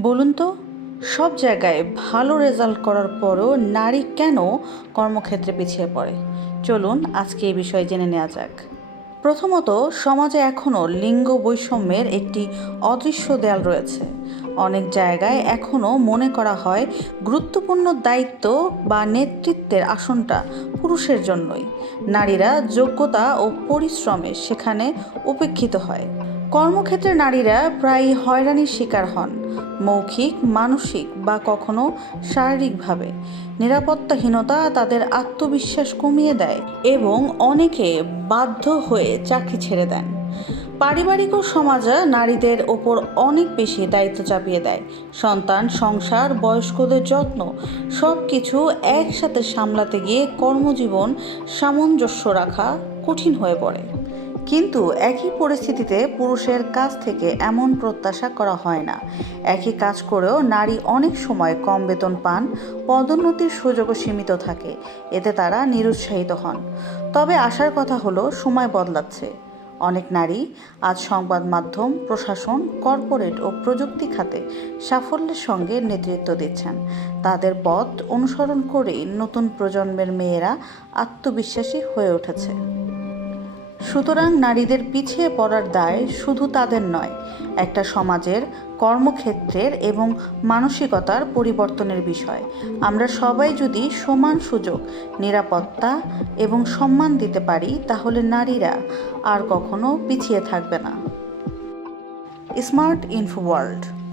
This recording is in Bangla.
বলুন তো, সব জায়গায় ভালো রেজাল্ট করার পরও নারী কেন কর্মক্ষেত্রে পিছিয়ে পড়ে? চলুন আজকে এই বিষয়ে জেনে নেওয়া যাক। প্রথমত, সমাজে এখনও লিঙ্গ বৈষম্যের একটি অদৃশ্য দেয়াল রয়েছে। অনেক জায়গায় এখনও মনে করা হয় গুরুত্বপূর্ণ দায়িত্ব বা নেতৃত্বের আসনটা পুরুষের জন্যই। নারীরা যোগ্যতা ও পরিশ্রমে সেখানে উপেক্ষিত হয়। কর্মক্ষেত্রে নারীরা প্রায়ই হয়রানির শিকার হন। মৌখিক, মানসিক বা কখনো শারীরিকভাবে। নিরাপত্তাহীনতা তাদের আত্মবিশ্বাস কমিয়ে দেয় এবং অনেকে বাধ্য হয়ে চাকরি ছেড়ে দেন। পারিবারিক ও সমাজে নারীদের ওপর অনেক বেশি দায়িত্ব চাপিয়ে দেয়। সন্তান, সংসার, বয়স্কদের যত্ন সব কিছু একসাথে সামলাতে গিয়ে কর্মজীবন সামঞ্জস্য রাখা কঠিন হয়ে পড়ে। কিন্তু একই পরিস্থিতিতে পুরুষের কাছ থেকে এমন প্রত্যাশা করা হয় না। একই কাজ করেও নারী অনেক সময় কম বেতন পান, পদোন্নতির সুযোগও সীমিত থাকে, এতে তারা নিরুৎসাহিত হন। তবে আসার কথা হলো, সময় বদলাচ্ছে। অনেক নারী আজ সংবাদ মাধ্যম, প্রশাসন, কর্পোরেট ও প্রযুক্তি খাতে সাফল্যের সঙ্গে নেতৃত্ব দিচ্ছেন। তাদের পথ অনুসরণ করেই নতুন প্রজন্মের মেয়েরা আত্মবিশ্বাসী হয়ে উঠেছে। সুতরাং নারীদের পিছিয়ে পড়ার দায় শুধু তাদের নয়, একটা সমাজের কর্মক্ষেত্রের এবং মানসিকতার পরিবর্তনের বিষয়। আমরা সবাই যদি সমান সুযোগ, নিরাপত্তা এবং সম্মান দিতে পারি, তাহলে নারীরা আর কখনো পিছিয়ে থাকবে না। Smart info world